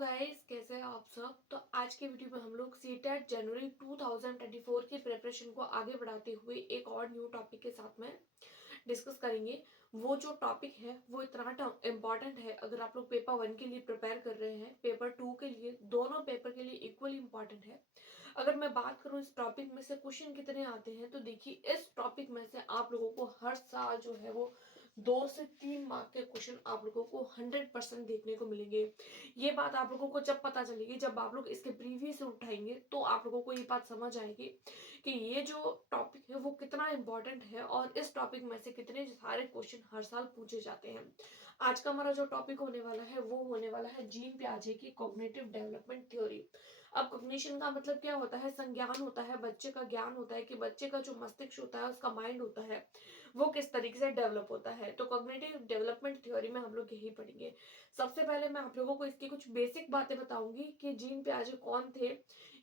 Guys, कैसे हैं आप सब। तो आज के वीडियो में हम लोग सीटेट जनवरी 2024 की प्रिपरेशन को आगे बढ़ाते हुए एक और न्यू टॉपिक के साथ में डिस्कस करेंगे। वो जो टॉपिक है वो इतना इम्पॉर्टेंट है। अगर आप लोग पेपर 1 के लिए प्रिपेयर कर रहे हैं, पेपर 2 के लिए, दोनों पेपर के लिए इक्वली इम्पॉर्टेंट है। अगर मैं बात करूँ इस टॉपिक में से क्वेश्चन कितने आते हैं, तो देखिए इस टॉपिक में से आप लोगों को हर साल जो है वो 2 से 3 मार्क के क्वेश्चन आप लोगों को 100% देखने को मिलेंगे। ये बात आप लोगों को जब पता चलेगी, जब आप लोग इसके प्रीवियस उठाएंगे, तो आप लोगों को ये बात समझ आएगी कि ये जो टॉपिक है वो कितना इंपॉर्टेंट है और इस टॉपिक में से कितने सारे क्वेश्चन हर साल पूछे जाते हैं। आज का हमारा जो टॉपिक होने वाला है वो होने वाला है जीन पियाजे की कॉग्निटिव डेवलपमेंट थ्योरी। अब कॉग्निशन का मतलब क्या होता है? संज्ञान होता है, बच्चे का ज्ञान होता है कि बच्चे का जो मस्तिष्क होता है, उसका माइंड होता है, वो किस तरीके से डेवलप होता है। तो कॉग्निटिव डेवलपमेंट थ्योरी में हम लोग यही पढ़ेंगे। सबसे पहले मैं आप लोगों को इसकी कुछ बेसिक बातें बताऊंगी कि जीन पियाजे कौन थे,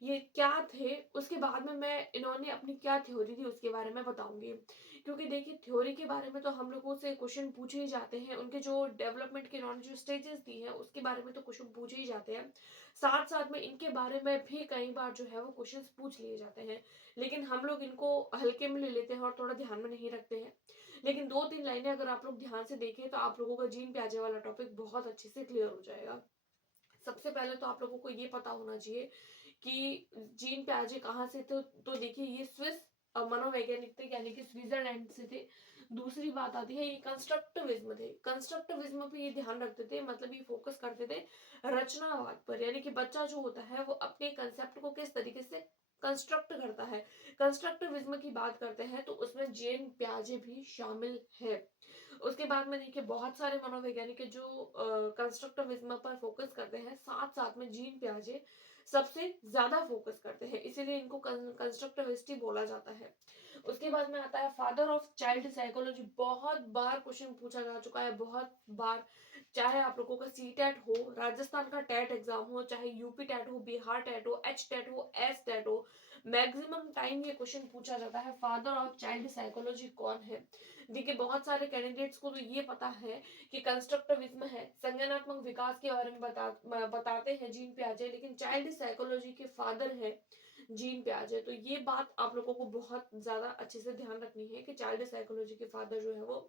ये क्या थे। उसके बाद में मैं इन्होंने अपनी क्या थ्योरी थी उसके बारे में बताऊंगी। क्योंकि देखिए थ्योरी के बारे में तो हम लोगों से क्वेश्चन पूछे ही जाते हैं, उनके जो डेवलपमेंट के इन्होंने जो स्टेजेस दी हैं उसके बारे में तो क्वेश्चन पूछे ही जाते हैं। साथ साथ में इनके बारे में भी कई बार जो है वो क्वेश्चन पूछ लिए जाते हैं, लेकिन हम लोग इनको हल्के में ले लेते हैं और थोड़ा ध्यान में नहीं रखते हैं। लेकिन 2-3 लाइनें अगर आप लोग ध्यान से देखें तो आप लोगों का जीन प्याजे वाला टॉपिक बहुत अच्छे से क्लियर हो जाएगा। सबसे पहले तो आप लोगों को ये पता होना चाहिए कि जीन प्याजे कहाँ से थे। तो देखिए ये स्विस मनोवैज्ञानिक थे, यानी कि स्विट्जरलैंड से थे। दूसरी बात आती है, ये कंस्ट्रक्टिविज्म थे। कंस्ट्रक्टिविज्म पे ये ध्यान रखते थे, मतलब ये फोकस करते थे रचनावाद पर, यानी कि बच्चा जो होता है वो अपने कंसेप्ट को किस तरीके से कंस्ट्रक्ट करता है। कंस्ट्रक्टिविज्म की बात करते हैं तो उसमें जीन प्याजे भी शामिल है। उसके बाद में देखिए बहुत सारे मनोवैज्ञानिक है जो कंस्ट्रक्टिविज्म पर फोकस करते हैं, साथ साथ में जीन पियाजे सबसे ज्यादा फोकस करते हैं, इसीलिए इनको कंस्ट्रक्टिविस्ट ही बोला जाता है। उसके बाद में आता है फादर ऑफ चाइल्ड साइकोलॉजी। बहुत बार क्वेश्चन पूछा जा चुका है, बहुत बार। चाहे आप लोगों का सी टेट हो, राजस्थान का टेट एग्जाम हो, चाहे यूपी टेट हो, बिहार टेट हो, एच टेट हो, एस टेट हो, मैक्सिमम टाइम ये क्वेश्चन पूछा जाता है फादर ऑफ चाइल्ड साइकोलॉजी कौन है। देखिए बहुत सारे कैंडिडेट्स को तो ये पता है कि कंस्ट्रक्टिविज्म है, संज्ञानात्मक विकास के बारे में बताते हैं जीन पियाजे, लेकिन चाइल्ड साइकोलॉजी के फादर है जीन पियाजे। तो ये बात आप लोगों को बहुत ज्यादा अच्छे से ध्यान रखनी है कि चाइल्ड साइकोलॉजी के फादर जो है वो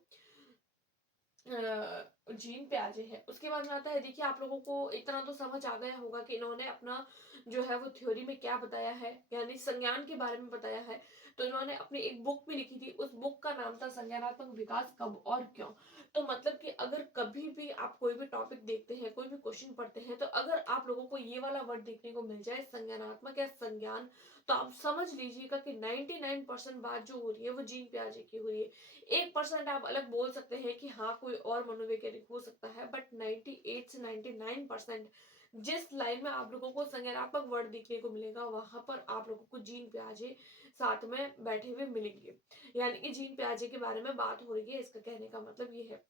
जीन प्याजे है। उसके बाद में आता है, देखिए आप लोगों को इतना तो समझ आ गया होगा कि इन्होंने अपना जो है वो थ्योरी में क्या बताया है, यानी संज्ञान के बारे में बताया है। तो इन्होंने अपनी एक बुक भी लिखी थी, उस बुक का नाम था संज्ञानात्मक विकास कब और क्यों। तो मतलब कि अगर कभी भी आप कोई भी टॉपिक देखते हैं, कोई भी क्वेश्चन पढ़ते हैं, तो अगर आप लोगों को ये वाला वर्ड देखने को मिल जाए संज्ञानात्मक या संज्ञान, तो आप समझ लीजिएगा कि 99% बात जो हो रही है वो जीन प्याजे की हो रही है। 1% आप अलग बोल सकते हैं कि हाँ कोई और मनोवैज्ञानिक हो सकता है, बट 98 से 99% जिस लाइन में आप लोगों को संज्ञानात्मक वर्ड देखने को मिलेगा, वहां पर आप लोगों को जीन प्याजे साथ में बैठे हुए मिलेंगे, यानी कि जीन प्याजे के बारे में बात हो रही है, इसका कहने का मतलब ये है।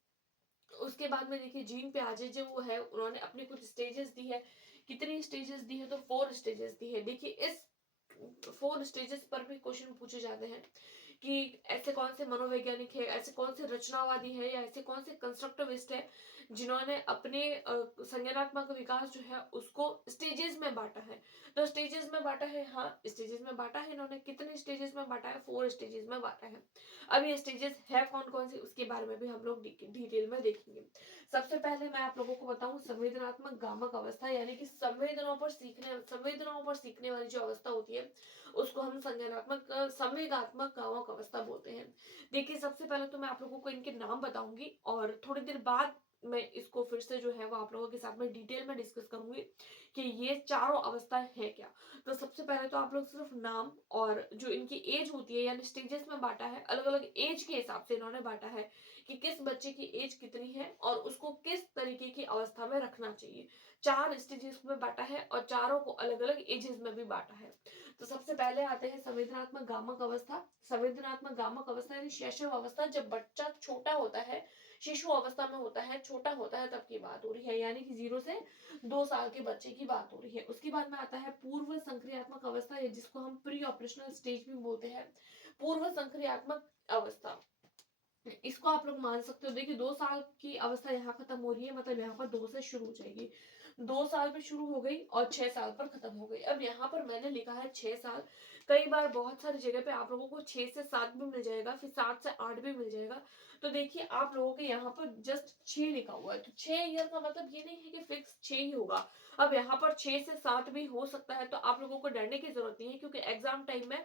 उसके बाद में देखिए जीन प्याजे जो वो है, उन्होंने अपनी कुछ स्टेजेस दी है। कितनी स्टेजेस दी है? तो 4 स्टेजेस दी है। देखिए इस 4 स्टेजेस पर भी क्वेश्चन पूछे जाते हैं कि ऐसे कौन से मनोवैज्ञानिक है, ऐसे कौन से रचनावादी है, या ऐसे कौन से कंस्ट्रक्टिविस्ट है जिन्होंने अपने संज्ञानात्मक विकास जो है उसको स्टेजेस में बांटा है। तो स्टेजेस में बांटा है, हाँ स्टेजेस में बांटा है इन्होंने। कितने स्टेजेस में बांटा है? 4 स्टेजेस में बांटा है। अब ये स्टेजेस है कौन कौन से, उसके बारे में भी हम लोग डिटेल में देखेंगे। सबसे पहले मैं आप लोगों को बताऊं संवेदनात्मक गामक अवस्था, यानी कि संवेदनाओं पर सीखने वाली जो अवस्था होती है उसको हम संवेगात्मक गामक अवस्था बोलते हैं। देखिए सबसे पहले तो मैं आप लोगों को इनके नाम बताऊंगी और थोड़ी देर बाद मैं इसको फिर से जो है वो आप लोगों के साथ में डिटेल में डिस्कस करूंगी कि ये चारों अवस्थाएं है क्या। तो सबसे पहले तो आप लोग सिर्फ नाम और जो इनकी एज होती है, यानी स्टेजेस में बांटा है, अलग अलग एज के हिसाब से इन्होंने बांटा है कि किस बच्चे की एज कितनी है और उसको किस तरीके की अवस्था में रखना चाहिए। 4 स्टेजेस में बांटा है और चारों को अलग अलग एजेस में भी बांटा है। तो सबसे पहले आते हैं संवेदनात्मक गामक अवस्था। संवेदनात्मक गामक अवस्था यानी शैशव अवस्था, जब बच्चा छोटा होता है, शिशु अवस्था में होता है, छोटा होता है, तब की बात हो रही है, यानी कि 0 से 2 साल के बच्चे की बात हो रही है। उसके बाद में आता है पूर्व संक्रियात्मक अवस्था, जिसको हम प्री ऑपरेशनल स्टेज भी बोलते हैं। पूर्व संक्रियात्मक अवस्था, इसको आप लोग मान सकते हो। देखिए 2 साल की अवस्था यहाँ खत्म हो रही है, मतलब यहाँ पर 2 से शुरू हो जाएगी। 2 साल में शुरू हो गई और 6 साल पर खत्म हो गई। अब यहाँ पर मैंने लिखा है 6 साल, कई बार बहुत सारी जगह पे आप लोगों को 6 से 7 भी मिल जाएगा, फिर 7 से 8 भी मिल जाएगा। तो देखिए आप लोगों के यहाँ पर जस्ट 6 लिखा हुआ है, तो 6 ईयर का मतलब ये नहीं है कि फिक्स 6 ही होगा। अब यहाँ पर 6 से 7 भी हो सकता है, तो आप लोगों को डरने की जरूरत नहीं है, क्योंकि एग्जाम टाइम में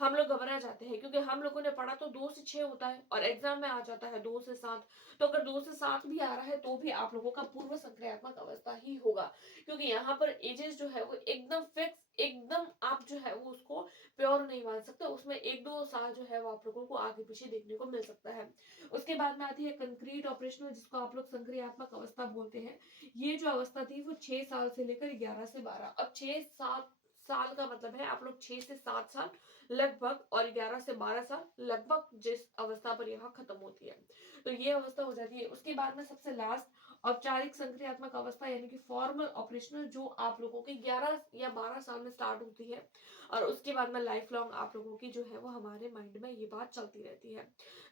हम लोग घबरा जाते हैं, क्योंकि हम लोगों ने पढ़ा तो 2 से 6 होता है और एग्जाम में आ जाता है 2 से 7। तो अगर 2 से 7 भी आ रहा है तो भी आप लोगों का पूर्व संक्रियात्मक अवस्था ही होगा, क्योंकि यहाँ पर एजेस जो है वो एकदम फिक्स, एकदम आप जो है वो उसको प्योर नहीं मान सकते, उसमें 1-2 साल जो है वो आप लोगों को आगे पीछे देखने को मिल सकता है। उसके बाद में आती है कंक्रीट ऑपरेशनल, जिसको आप लोग संक्रियात्मक अवस्था बोलते हैं। ये जो अवस्था थी वो 6 साल से लेकर 11 से 12। अब 6-7 साल का मतलब है आप लोग 6 से 7 साल लगभग और 11 से 12 साल लगभग जिस अवस्था पर यहाँ खत्म होती है, तो ये अवस्था हो जाती है। उसके बाद में सबसे लास्ट औपचारिक संक्रियात्मक अवस्था यानी कि फॉर्मल ऑपरेशनल, जो आप लोगों की 11 या 12 साल में स्टार्ट होती है और उसके बाद में लाइफ लॉन्ग आप लोगों की जो है वो हमारे माइंड में ये बात चलती रहती है।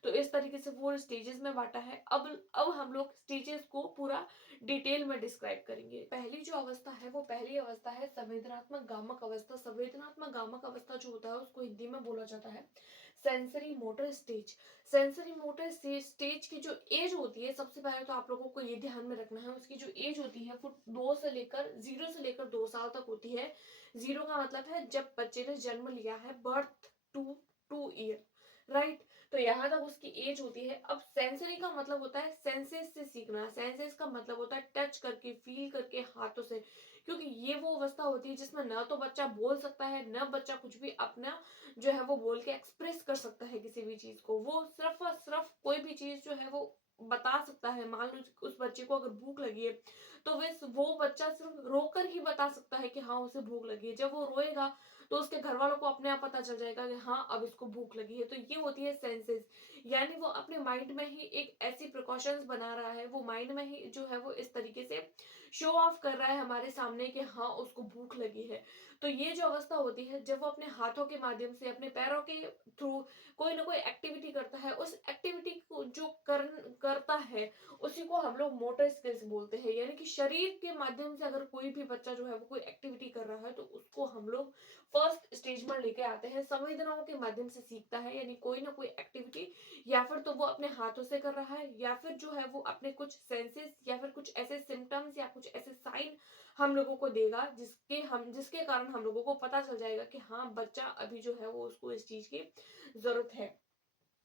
तो इस तरीके से 4 स्टेजेस में बांटा है। अब हम लोग स्टेजेस को पूरा डिटेल में डिस्क्राइब करेंगे। पहली जो अवस्था है वो पहली अवस्था है संवेदनात्मक गामक अवस्था। संवेदनात्मक गामक अवस्था जो होता है उसको हिंदी में बोला जाता है sensory motor stage. Sensory motor stage की जो एज होती है, सबसे पहले तो आप लोगों को ये ध्यान में रखना है, उसकी जो एज होती है वो 0 से लेकर 2 साल तक होती है। 0 का मतलब है जब बच्चे ने जन्म लिया है, बर्थ टू 2 ईयर, राइट। तो यहाँ तक उसकी एज होती है। अब सेंसरी का मतलब होता है सेंसेस से सीखना। सेंसेस का मतलब होता है टच करके, फील करके, हाथों से, क्योंकि ये वो अवस्था होती है जिसमें न तो बच्चा बोल सकता है, न बच्चा कुछ भी अपना जो है वो बोल के एक्सप्रेस कर सकता है किसी भी चीज को। वो सिर्फ और सिर्फ कोई भी चीज जो है वो बता सकता है। मान लो उस बच्चे को अगर भूख लगी है तो वो बच्चा सिर्फ रोकर ही बता सकता है कि हाँ उसे भूख लगी है। जब वो रोएगा तो उसके घर वालों को अपने आप पता चल जाएगा कि हाँ अब इसको भूख लगी है। तो ये होती है सेंसेस, यानी वो अपने माइंड में ही एक ऐसी प्रिकॉशंस बना रहा है, वो माइंड में ही जो है वो इस तरीके से शो ऑफ कर रहा है हमारे सामने कि हाँ उसको भूख लगी है। तो ये जो अवस्था होती है जब वो अपने हाथों के माध्यम से, अपने पैरों के थ्रू कोई ना कोई एक्टिविटी करता है, उस एक्टिविटी को जो करता है उसी को हम लोग मोटर स्किल्स बोलते हैं। यानी कि शरीर के माध्यम से अगर कोई भी बच्चा जो है वो कोई एक्टिविटी कर रहा है तो उसको हम लोग फर्स्ट स्टेज में लेके आते हैं। संवेदनाओं के माध्यम से सीखता है, यानी कोई ना कोई एक्टिविटी या फिर तो वो अपने हाथों से कर रहा है या फिर जो है वो अपने कुछ सेंसेस या फिर कुछ ऐसे सिम्टम्स या कुछ ऐसे साइन हम लोगों को देगा जिसके कारण हम लोगों को पता चल जाएगा कि हाँ बच्चा अभी जो है वो उसको इस चीज की जरूरत है।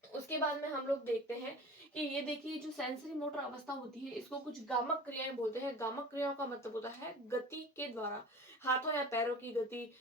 उसके बाद में हम लोग देखते हैं कि ये देखिए जो सेंसरी मोटर अवस्था होती है इसको कुछ गामक क्रियाएं बोलते हैं। गामक क्रियाओं का मतलब होता है गति के द्वारा, हाथों या पैरों की गति,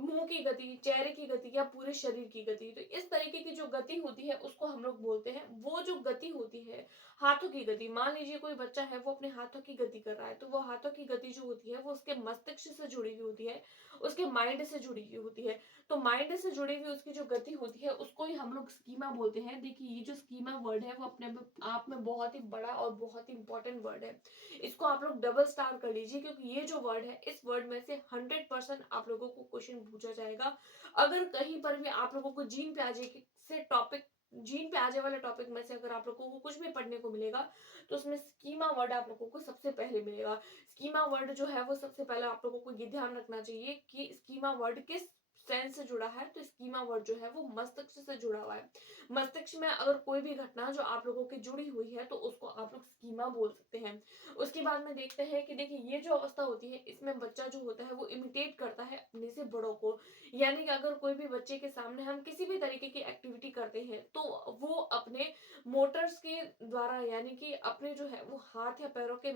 मुंह की गति, चेहरे की गति या पूरे शरीर की गति। तो इस तरीके की जो गति होती है उसको हम लोग बोलते हैं। वो जो गति होती है हाथों की गति, मान लीजिए कोई बच्चा है वो अपने हाथों की गति कर रहा है, तो वो हाथों की गति जो होती है वो उसके मस्तिष्क से जुड़ी हुई होती है, उसके माइंड से जुड़ी हुई होती है। तो माइंड से जुड़ी हुई उसकी जो गति होती है उसको ही हम लोग स्कीमा बोलते हैं। देखिए ये जो स्कीमा वर्ड है वो अपने आप में बहुत ही बड़ा और बहुत ही इंपॉर्टेंट वर्ड है। इसको आप लोग डबल स्टार कर लीजिए, क्योंकि ये जो वर्ड है इस वर्ड में से 100% आप लोगों को क्वेश्चन पूछा जाएगा। अगर कहीं पर भी आप लोगों को जीन प्याजे से टॉपिक, जीन प्याजे वाले टॉपिक में से अगर आप लोगों को कुछ भी पढ़ने को मिलेगा तो उसमें स्कीमा वर्ड आप लोगों को सबसे पहले मिलेगा। स्कीमा वर्ड जो है वो सबसे पहले आप लोगों को ये ध्यान रखना चाहिए कि स्कीमा वर्ड किस सेंस से जुड़ा है। तो स्कीमा वर्ड जो है वो मस्तिष्क से जुड़ा हुआ है। मस्तिष्क में अगर कोई भी घटना जो आप लोगों की जुड़ी हुई है तो उसको आप लोग स्कीमा बोल सकते हैं। उसके बाद में देखते हैं कि देखिए ये जो अवस्था होती है इसमें बच्चा जो होता है वो इमिटेट करता है अपने से बड़ों को। यानी कि अगर कोई भी बच्चे के सामने हम किसी भी तरीके की एक्टिविटी करते हैं तो वो अपने मोटर्स के द्वारा, यानी कि अपने जो है वो हाथ या पैरों के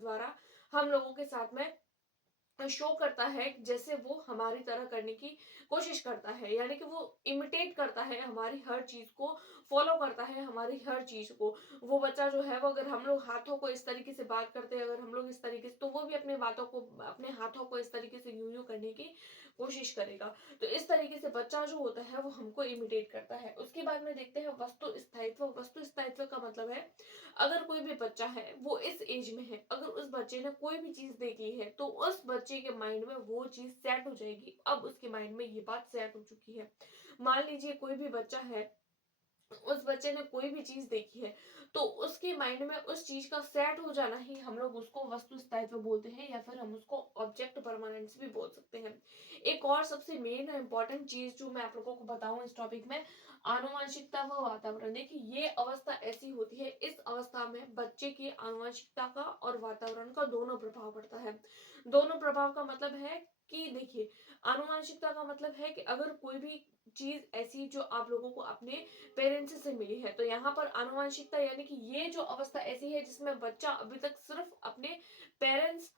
द्वारा हम लोगों के साथ में शो करता है, जैसे वो हमारी तरह करने की कोशिश करता है। यानी कि वो इमिटेट करता है हमारी हर चीज को, फॉलो करता है हमारी हर चीज को। वो बच्चा जो है वो अगर हम लोग हाथों को इस तरीके से बात करते हैं, अगर हम लोग इस तरीके से, तो वो भी अपने बातों को, अपने हाथों को इस तरीके से यूं यूं करने की कोशिश करेगा। तो इस तरीके से बच्चा जो होता है वो हमको इमिटेट करता है। उसके बाद में देखते हैं वस्तु स्थायित्व। वस्तु स्थायित्व का मतलब है अगर कोई भी बच्चा है वो इस एज में है, अगर उस बच्चे ने कोई भी चीज देख ली है तो उस बच्चे के माइंड में वो चीज सेट हो जाएगी। अब उसके माइंड में ये बात सेट हो चुकी है। मान लीजिए कोई भी बच्चा है उस बच्चे ने कोई भी चीज देखी है तो उसके माइंड में उस चीज का सेट हो जाना ही हम लोग उसको वस्तु स्थायित्व बोलते हैं, या फिर हम उसको ऑब्जेक्ट परमानेंस भी बोल सकते हैं। एक और सबसे मेन इंपॉर्टेंट चीज जो मैं आप लोगों को बताऊं इस टॉपिक में, आनुवंशिकता व वातावरण। देखिए ये अवस्था ऐसी होती है, इस अवस्था में बच्चे की आनुवंशिकता का और वातावरण का दोनों प्रभाव पड़ता है। दोनों प्रभाव का मतलब है कि देखिए, आनुवंशिकता का मतलब है कि अगर कोई भी चीज ऐसी जो आप लोगों को अपने पेरेंट्स से मिली है, तो यहाँ पर आनुवंशिकता यानी कि ये जो अवस्था ऐसी है जिसमें बच्चा अभी तक सिर्फ अपने पेरेंट्स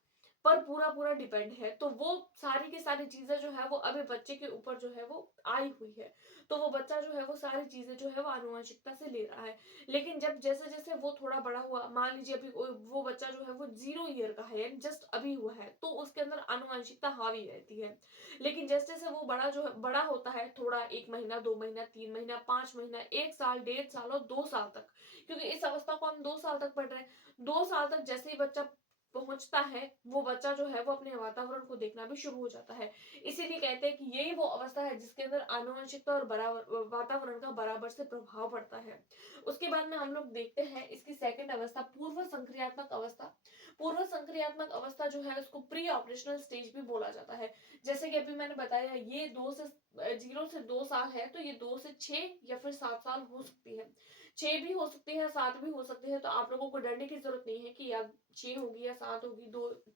पर पूरा पूरा डिपेंड है, तो वो सारी की सारी चीजें जो है वो अभी बच्चे के ऊपर जो है वो आई हुई है। तो वो बच्चा जो है वो सारी चीजें जो है वो आनुवंशिकता से ले रहा है। लेकिन जब जैसे जैसे वो थोड़ा बड़ा हुआ, मान लीजिए अभी वो बच्चा जो है वो 0 ईयर का है यानी जस्ट अभी हुआ है, तो उसके अंदर आनुवंशिकता हावी रहती है। लेकिन जैसे जैसे वो बड़ा जो है बड़ा होता है, थोड़ा 1 महीना 2 महीना 3 महीना 5 महीना 1 साल 1.5 साल और 2 साल तक, क्योंकि इस अवस्था को हम 2 साल तक पढ़ रहे हैं, 2 साल तक जैसे ही बच्चा पहुंचता है, वो बच्चा जो है वो अपने वातावरण को देखना भी शुरू हो जाता है। इसीलिए कहते हैं कि यही वो अवस्था है जिसके अंदर आनुवंशिकता और बराबर वातावरण का बराबर से प्रभाव पड़ता है। उसके बाद में हम लोग देखते हैं इसकी सेकंड अवस्था, पूर्व संक्रियात्मक अवस्था। पूर्व संक्रियात्मक अवस्था जो है उसको प्री ऑपरेशनल स्टेज भी बोला जाता है। जैसे कि अभी मैंने बताया, ये 0 से 2 साल है, तो ये 2 से 6 या फिर 7 साल हो सकती है। 6 भी हो सकती है, 7 भी हो सकती है, तो आप लोगों को डरने की जरूरत नहीं है कि या 6 होगी या 7 होगी,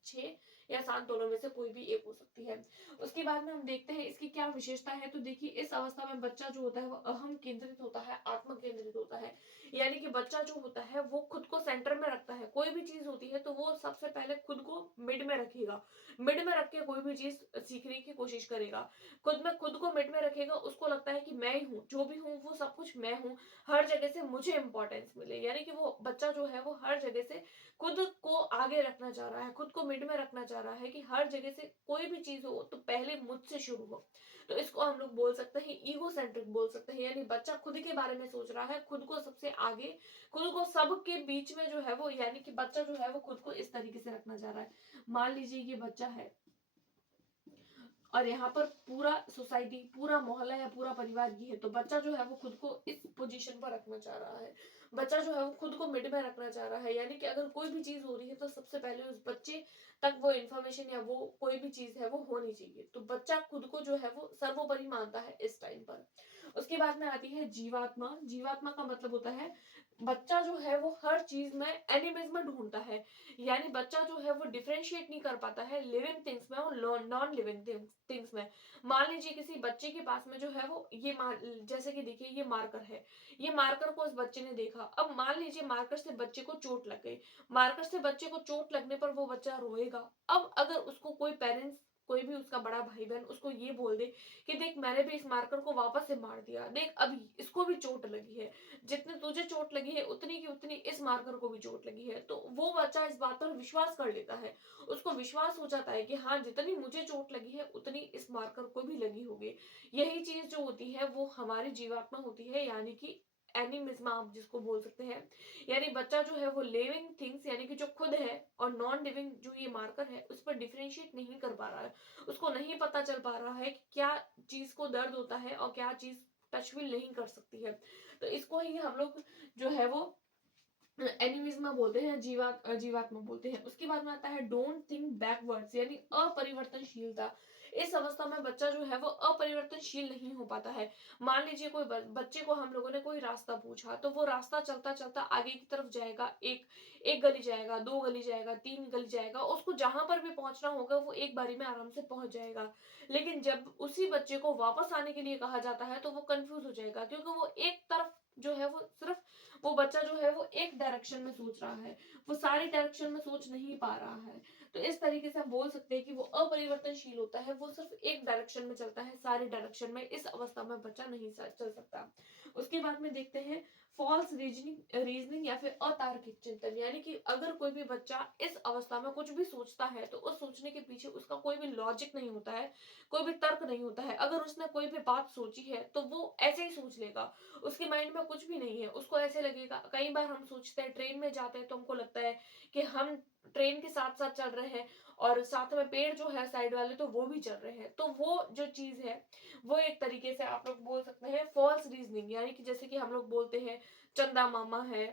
6 या 7 दोनों में से कोई भी एक हो सकती है। उसके बाद में हम देखते हैं इसकी क्या विशेषता है। तो देखिए, इस अवस्था में बच्चा जो होता है वो अहम केंद्रित होता है, आत्म केंद्रित होता है। यानी कि बच्चा जो होता है वो खुद को सेंटर में रखता है। कोई भी चीज होती है तो वो सबसे पहले खुद को मिड में रखेगा, मिड में रख के कोई भी चीज सीखने की कोशिश करेगा। खुद को मिड में रखेगा, उसको लगता है कि मैं ही हूँ, जो भी हूँ वो सब कुछ मैं हूँ, हर जगह से मुझे इंपॉर्टेंस मिले। यानी कि वो बच्चा जो है वो हर जगह से खुद को आगे रखना चाह रहा है, खुद को मिड में रखना चाह रहा है कि हर जगह से कोई भी चीज हो तो पहले मुझसे शुरू हो। तो इसको हम लोग बोल सकते हैं ईगो सेंट्रिक बोल सकते हैं, यानी बच्चा खुद के बारे में सोच रहा है, खुद को सबसे आगे, खुद को सबके बीच में जो है वो, यानी कि बच्चा जो है वो खुद को इस तरीके से रखना चाह रहा है। मान लीजिए ये बच्चा है और यहाँ पर पूरा सोसाइटी, पूरा मोहल्ला या पूरा परिवार ये है, तो बच्चा जो है वो खुद को इस पोजीशन पर रखना चाह रहा है। बच्चा जो है वो खुद को मिड में रखना चाह रहा है, यानी कि अगर कोई भी चीज हो रही है तो सबसे पहले उस बच्चे तक वो इन्फॉर्मेशन या वो कोई भी चीज है वो होनी चाहिए। तो बच्चा खुद को जो है वो सर्वोपरि मानता है इस टाइम पर। उसके बाद में आती है जीवात्मा। जीवात्मा का मतलब होता है बच्चा जो है वो हर चीज में एनिमल्स में ढूंढता है। यानी बच्चा जो है वो डिफरेंशिएट नहीं कर पाता है लिविंग थिंग्स में और नॉन लिविंग थिंग्स में। मान लीजिए किसी बच्चे के पास में जो है वो जैसे कि देखिए ये मार्कर है, ये मार्कर को उस बच्चे ने देखा। अब मान लीजिए मार्कर से बच्चे को चोट लग गई, मार्कर से बच्चे को चोट लगने पर वो बच्चा रोएगा। अब अगर उसको कोई पेरेंट्स, कोई भी उसका बड़ा भाई बहन उसको ये बोल दे कि देख मैंने भी इस मार्कर को वापस से मार दिया, देख अभी इसको भी चोट लगी है, जितने तुझे चोट लगी है उतनी की उतनी इस मार्कर को भी चोट लगी है, तो वो बच्चा इस बात पर विश्वास कर लेता है। उसको विश्वास हो जाता है कि हाँ, जितनी मुझे चोट लगी है उतनी इस मार्कर को भी लगी होगी। यही चीज जो होती है वो हमारी जीवात्मा होती है, यानी कि एनिमिज्मा आप जिसको बोल सकते हैं। यानी बच्चा जो है वो लिविंग थिंग्स यानी कि जो खुद है और नॉन लिविंग जो ये मार्कर है उस पर डिफरेंशिएट नहीं कर पा रहा है। उसको नहीं पता चल पा रहा है कि क्या चीज को दर्द होता है और क्या चीज टच भी नहीं कर सकती है। तो इसको ही हम लोग जो है वो एनिमिज्मा बोलते हैं, जीवात्मा बोलते हैं। उसके बाद में आता है डोंट थिंक बैकवर्ड्स, यानी अपरिवर्तनशीलता। इस अवस्था में बच्चा जो है वो अपरिवर्तनशील नहीं हो पाता है। मान लीजिए कोई बच्चे को हम लोगों ने कोई रास्ता पूछा, तो वो रास्ता चलता चलता आगे की तरफ जाएगा, एक एक गली जाएगा, 2 गली जाएगा, 3 गली जाएगा, उसको जहां पर भी पहुंचना होगा वो एक बारी में आराम से पहुंच जाएगा। लेकिन जब उसी बच्चे को वापस आने के लिए कहा जाता है तो वो कंफ्यूज हो जाएगा, क्योंकि वो एक तरफ जो है वो सिर्फ, वो बच्चा जो है वो एक डायरेक्शन में सोच रहा है, वो सारी डायरेक्शन में सोच नहीं पा रहा है। तो इस तरीके से हम बोल सकते हैं कि वो अपरिवर्तनशील होता है, वो सिर्फ एक डायरेक्शन में चलता है, सारी डायरेक्शन में इस अवस्था में बच्चा नहीं चल सकता। उसके बाद में देखते हैं फॉल्स रीजनिंग या फिर अतार्किक चिंतन। यानी कि अगर कोई भी बच्चा इस अवस्था में कुछ भी सोचता है तो उस सोचने के पीछे उसका कोई भी लॉजिक नहीं होता है, कोई भी तर्क नहीं होता है। अगर उसने कोई भी बात सोची है तो वो ऐसे ही सोच लेगा, उसके माइंड में कुछ भी नहीं है। उसको ऐसे लगेगा, कई बार हम सोचते हैं ट्रेन में जाते हैं तो हमको लगता है कि हम ट्रेन के साथ साथ चल रहे हैं, और साथ में पेड़ जो है साइड वाले तो वो भी चल रहे हैं। तो वो जो चीज है वो एक तरीके से आप लोग बोल सकते हैं फॉल्स रीजनिंग, यानी कि जैसे कि हम लोग बोलते हैं चंदा मामा है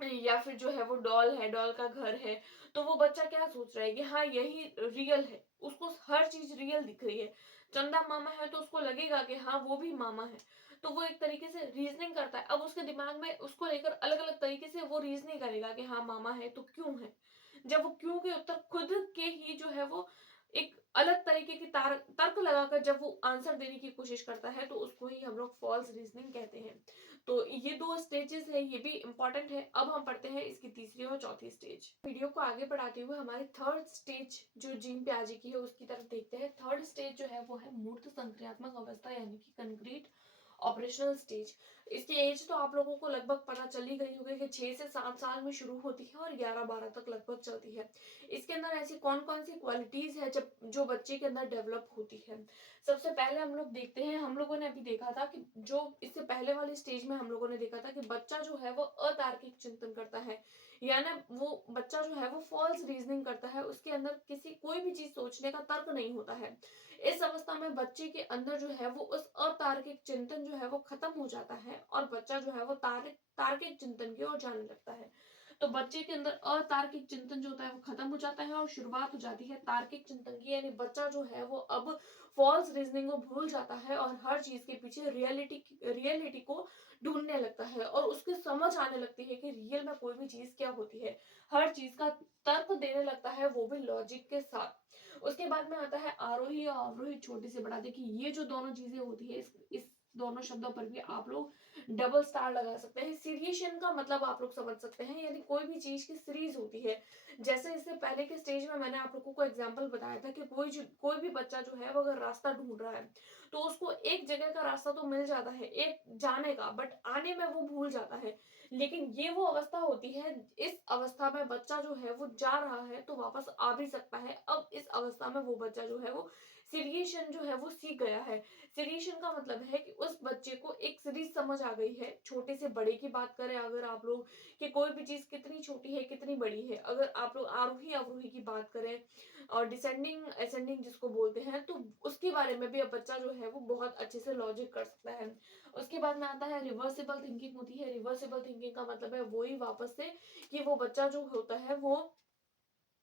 या फिर जो है वो डॉल है, डॉल का घर है, तो वो बच्चा क्या सोच रहा है कि हाँ यही रियल है, उसको हर चीज रियल दिख रही है। चंदा मामा है तो उसको लगेगा कि हाँ वो भी मामा है। तो वो एक तरीके से रीजनिंग करता है। अब उसके दिमाग में उसको लेकर अलग अलग तरीके से वो रीजनिंग करेगा कि हाँ मामा है तो क्यों है। जब वो क्यों के उत्तर खुद के ही जो है वो एक अलग तरीके की तर्क लगाकर जब वो आंसर देने की कोशिश करता है तो उसको ही हम लोग फॉल्स रीजनिंग कहते हैं। तो ये 2 स्टेजेस है, ये भी इम्पोर्टेंट है। अब हम पढ़ते हैं इसकी तीसरी और चौथी स्टेज। वीडियो को आगे बढ़ाते हुए हमारे थर्ड स्टेज जो जीन पियाजे की है उसकी तरफ देखते हैं। थर्ड स्टेज जो है वो है मूर्त संक्रियात्मक अवस्था यानी कि कंक्रीट ऑपरेशनल स्टेज। इसकी एज तो आप लोगों को लगभग पता चल ही गई होगी कि 6 से 7 साल में शुरू होती है और 11-12 तक लगभग चलती है। इसके अंदर ऐसी कौन कौन सी क्वालिटीज है जब जो बच्चे के अंदर डेवलप होती है। सबसे पहले हम लोग देखते हैं, हम लोगों ने अभी देखा था कि जो इससे पहले वाली स्टेज में हम लोगों ने देखा था कि बच्चा जो है वो अतार्किक चिंतन करता है, यानी वो बच्चा जो है वो फॉल्स रीजनिंग करता है, उसके अंदर किसी कोई भी चीज सोचने का तर्क नहीं होता है। इस अवस्था में बच्चे के अंदर जो है वो उस अतार्किक चिंतन जो है वो खत्म हो जाता है और बच्चा जो है वो तार्किक चिंतन की ओर जाने लगता है। तो बच्चे के अंदर अतार्किक चिंतन जो होता है वो खत्म हो जाता है और शुरुआत हो जाती है तार्किक चिंतन की, यानी बच्चा जो है वो अब फॉल्स रीजनिंग को भूल जाता है और हर चीज के पीछे रियलिटी को ढूंढने लगता है और उसके समझ आने लगती है कि रियल में कोई भी चीज क्या होती है। हर चीज का तर्क देने लगता है, वो भी लॉजिक के साथ। उसके बाद में आता है आरोही और अवरोही छोटे से बड़ा। देखिए ये जो दोनों चीजें होती है इस दोनों शब्दों पर भी आप लोग डबल स्टार लगा सकते हैं। सीरिएशन का मतलब आप लोग समझ सकते हैं, यानी कोई भी चीज की सीरीज होती है। जैसे इससे पहले के स्टेज में मैंने आप लोगों को एग्जांपल बताया था कि कोई भी बच्चा जो है वो अगर रास्ता ढूंढ रहा है तो उसको एक जगह का रास्ता तो मिल जाता है एक जाने का, बट आने में वो भूल जाता है। लेकिन ये वो अवस्था होती है, इस अवस्था में बच्चा जो है वो जा रहा है तो वापस आ भी सकता है। अब इस अवस्था में वो बच्चा जो है वो सीरिएशन जो है वो सीख गया है। सीरिएशन का मतलब है कि उस बच्चे को एक सीरीज समझ आ गई है। छोटे से बड़े की बात करें अगर आप लोग कि कोई भी चीज कितनी छोटी है कितनी बड़ी है, अगर आप लोग आरोही अवरोही की बात करें और डिसेंडिंग असेंडिंग जिसको बोलते हैं, तो उसके बारे में भी अब बच्चा जो है वो बहुत अच्छे से लॉजिक कर सकता है। उसके बाद में आता है रिवर्सिबल थिंकिंग होती है। रिवर्सिबल थिंकिंग का मतलब है वही वापस से कि वो बच्चा जो होता है वो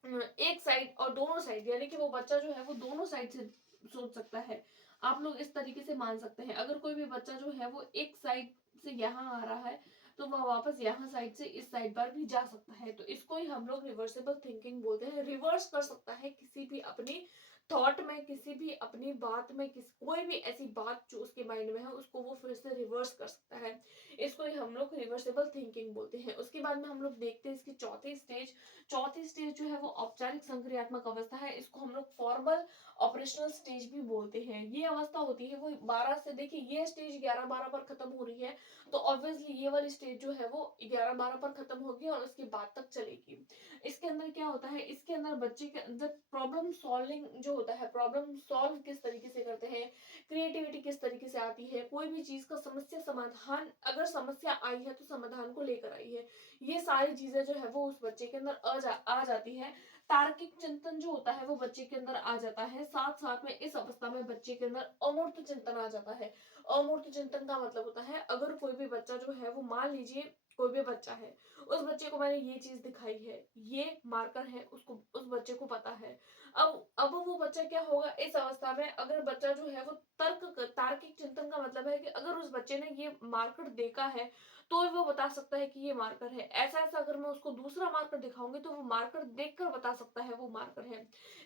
एक साइड और दोनों साइड, यानी कि वो बच्चा जो है वो दोनों साइड से सोच सकता है। आप लोग इस तरीके से मान सकते हैं, अगर कोई भी बच्चा जो है वो एक साइड से यहाँ आ रहा है तो वह वापस यहाँ साइड से इस साइड पर भी जा सकता है। तो इसको ही हम लोग रिवर्सिबल थिंकिंग बोलते हैं। रिवर्स कर सकता है किसी भी अपनी थॉट में, किसी भी अपनी बात में, कोई भी ऐसी बात जो उसके माइंड में है उसको वो फिर से रिवर्स कर सकता है। इसको ही हम लोग रिवर्सिबल थिंकिंग बोलते हैं। उसके बाद में हम लोग देखते हैं इसकी चौथी स्टेज। चौथी स्टेज जो है वो औपचारिक संक्रियात्मक अवस्था है। इसको हम लोग फॉर्मल ऑपरेशनल स्टेज भी बोलते हैं। ये अवस्था होती है वो 12 से, देखिए ये स्टेज 11-12 पर खत्म हो रही है तो ऑब्वियसली ये वाली स्टेज जो है वो 11-12 पर खत्म होगी और उसके बाद तक चलेगी। इसके अंदर क्या होता है, इसके अंदर बच्चे के अंदर प्रॉब्लम सॉल्विंग जो होता है, प्रॉब्लम सॉल्व किस तरीके से करते हैं, क्रिएटिविटी किस तरीके से आती है, कोई भी चीज का समस्या समाधान, अगर समस्या आई है तो समाधान को लेकर आई है, ये सारी चीजें जो है वो उस बच्चे के अंदर आ जाती है। तार्किक चिंतन जो होता है वो बच्चे के अंदर आ जाता है। साथ साथ में इस अवस्था में बच्चे के अंदर अमूर्त चिंतन आ जाता है। अमूर्त चिंतन का मतलब होता है अगर कोई भी बच्चा जो है वो, मान लीजिए कोई भी बच्चा है, उस बच्चे को मैंने ये चीज दिखाई है, ये मार्कर है, उसको उस बच्चे को पता है। अब वो बच्चा क्या होगा इस अवस्था में, अगर बच्चा जो है वो तार्किक चिंतन का मतलब है कि अगर उस बच्चे ने ये मार्कर देखा है तो वो बता सकता है कि ये मार्कर है। ऐसा ऐसा अगर मैं उसको दूसरा मार्कर दिखाऊंगी तो वो मार्कर देखकर बता सकता है वो मार्कर है।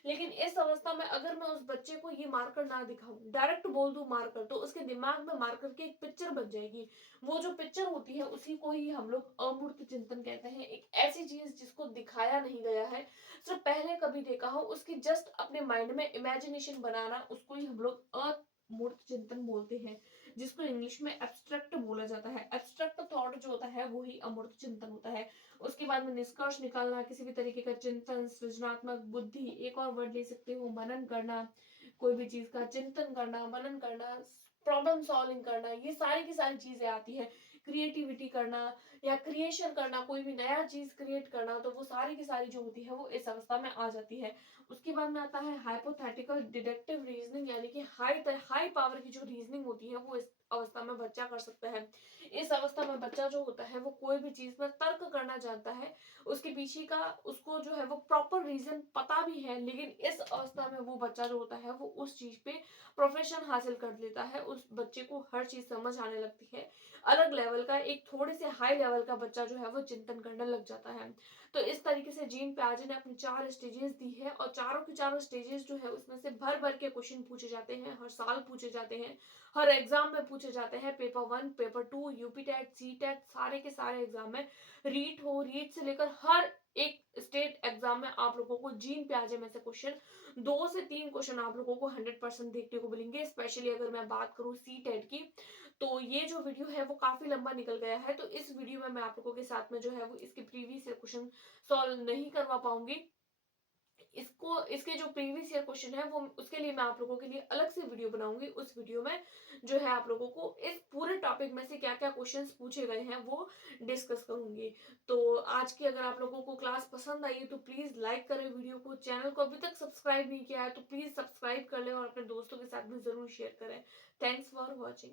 लेकिन इस अवस्था में अगर मैं उस बच्चे को ये मार्कर ना दिखाऊं, डायरेक्ट बोल दूं मार्कर, तो उसके दिमाग में मार्कर की एक पिक्चर बन जाएगी। वो जो पिक्चर होती है उसी को ही हम लोग अमूर्त चिंतन कहते हैं। एक ऐसी चीज जिसको दिखाया नहीं गया है, सिर्फ पहले कभी देखा हो, उसकी जस्ट अपने माइंड में इमेजिनेशन बनाना, उसको ही हम लोग अमूर्त चिंतन बोलते हैं, जिसको इंग्लिश में एब्स्ट्रैक्ट बोला जाता है। एब्स्ट्रैक्ट थॉट जो होता है वही अमूर्त चिंतन होता है। उसके बाद में निष्कर्ष निकालना, किसी भी तरीके का चिंतन, सृजनात्मक बुद्धि, एक और वर्ड ले सकते हो मनन करना, कोई भी चीज का चिंतन करना, मनन करना, प्रॉब्लम सॉल्विंग करना, ये सारी की सारी चीजें आती है। क्रिएटिविटी करना या क्रिएशन करना, कोई भी नया चीज क्रिएट करना, तो वो सारी की सारी जो होती है वो इस अवस्था में आ जाती है। उसके बाद में आता है हाइपोथेटिकल डिडक्टिव रीजनिंग, यानी कि हाई पावर की जो रीजनिंग होती है वो इस अवस्था में बच्चा कर सकता है। इस अवस्था में बच्चा जो होता है वो कोई भी चीज पर तर्क करना जानता है, उसके पीछे का उसको जो है वो प्रॉपर रीजन पता भी है, लेकिन इस अवस्था में वो बच्चा जो होता है वो उस चीज पे प्रोफेशन हासिल कर लेता है, उस बच्चे को हर चीज समझ आने लगती है। अलग लेवल का, एक थोड़े से हाई लेवल का बच्चा जो है वो चिंतन करने लग जाता है। तो इस तरीके से जीन पियाजे ने अपनी 4 स्टेजेस दी है, और चारों की चारों स्टेजेस जो है उसमें से भर भर के क्वेश्चन पूछे जाते हैं, हर साल पूछे जाते हैं, हर एग्जाम में पूछे जाते हैं। Paper 1, paper 2, UP TET, C TET, सारे के सारे एग्जाम में, रीट हो, रीट से लेकर हर एक स्टेट एग्जाम में आप लोगों को जीन पियाजे में से क्वेश्चन 2 से 3 क्वेश्चन आप लोगों को 100% देखने को मिलेंगे। स्पेशली अगर मैं बात करूं सी टेट की, तो ये जो वीडियो है वो काफी लंबा निकल गया है, तो इस वीडियो में मैं आप लोगों के साथ में जो है वो इसके प्रीवियस ईयर क्वेश्चन सॉल्व नहीं करवा पाऊंगी। इसको, इसके जो प्रीवियस ईयर क्वेश्चन है वो, उसके लिए मैं आप लोगों के लिए अलग से वीडियो बनाऊंगी। उस वीडियो में जो है आप लोगों को इस पूरे टॉपिक में से क्या क्या क्वेश्चंस पूछे गए हैं वो डिस्कस करूंगी। तो आज की अगर आप लोगों को क्लास पसंद आई है तो प्लीज लाइक करें वीडियो को, चैनल को अभी तक सब्सक्राइब नहीं किया है तो प्लीज सब्सक्राइब कर लें और अपने दोस्तों के साथ भी जरूर शेयर करें। Thanks for watching.